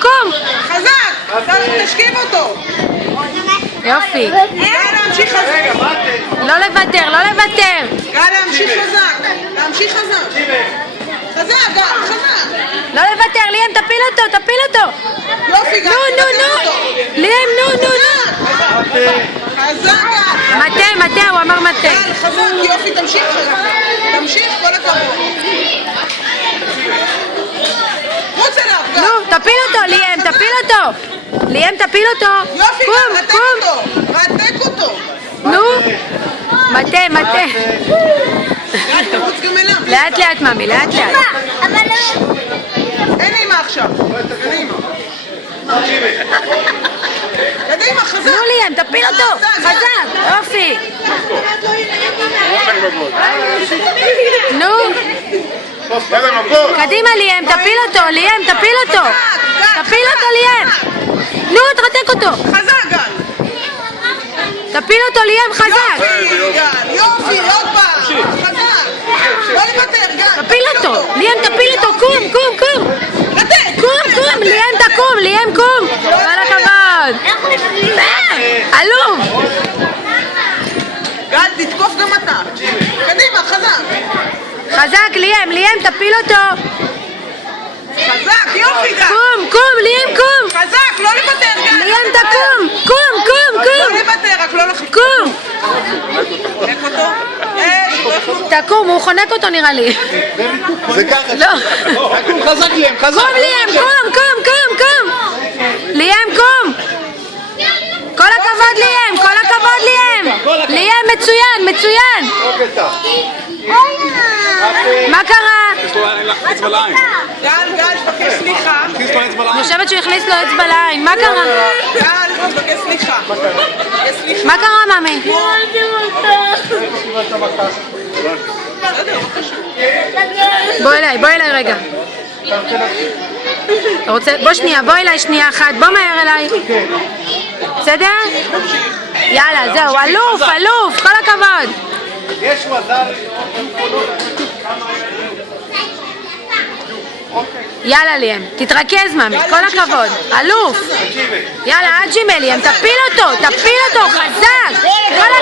קום. חזק, תשכיב אותו. יופי. גל להמשיך חזק. לא לוותר, לא לוותר. גל להמשיך חזק. להמשיך חזק. חזק, גל, חזק. לא לוותר, ליאם, תפיל אותו, תפיל אותו. יופי, גל. נו. ליאם, נו. חזק, גל. מטה, הוא אמר מטה. גל, חזק, יופי, תמשיך חזק. תמשיך, כל הכבוד. רוץ אליו, גל. נו, תפיל אותו, ליאם, תפיל אותו. ליאם, תפיל אותו. יופי, גל, רתק קום. אותו. רתק אותו. נו. מטה. גל, תרוץ גם אליו. לאט, ממי, לאט. אין אימא עכשיו. קדימה, חזק. נו, ליאם, תפיל אותו. חזק. יופי. נו. קדימה, ליאם, תפיל אותו. תפיל אותו, ליאם. נו, תרתק אותו. חזק, גל. תפיל אותו, ליאם, חזק. יופי, גל. יופי, עוד פעם. חזק. לא לוותר, גל. תפיל אותו. ליאם, תפיל אותו. קום. רתק. קום. ליאם, קום. כל הכבוד. אלוף. גל, תתקוף גם אתה. קדימה, חזק. חזק, ליאם, תפיל אותו. חזק, יופי, גל. קום, ליאם, קום. חזק, לא לוותר, גל. ליאם, תקום. קום. לא לוותר, רק לא לחזק. קום. חונק אותו. תקום, הוא חונק אותו נראה לי. זה ככה. לא. חזק ליאם, חזק. קום, ליאם, קום. ליאם, קום. כל הכבוד, ליאם. ליאם, מצוין. מה קרה? גל, תבקש סליחה. אני חושבת שהוא הכניס לו אצבע לעין. מה קרה? גל, תבקש סליחה. מה קרה, ממי? בסדר, לא חשוב. בואי אליי רגע. אתה רוצה? בואי אליי שנייה אחת. בוא מהר אליי. בסדר? יאללה, זהו. אלוף. כל הכבוד. יש מזל. יאללה, ליאם. תתרכז, ממי. כל הכבוד. אלוף. יאללה, אג'ימל, ליאם. תפיל אותו. חזק. כל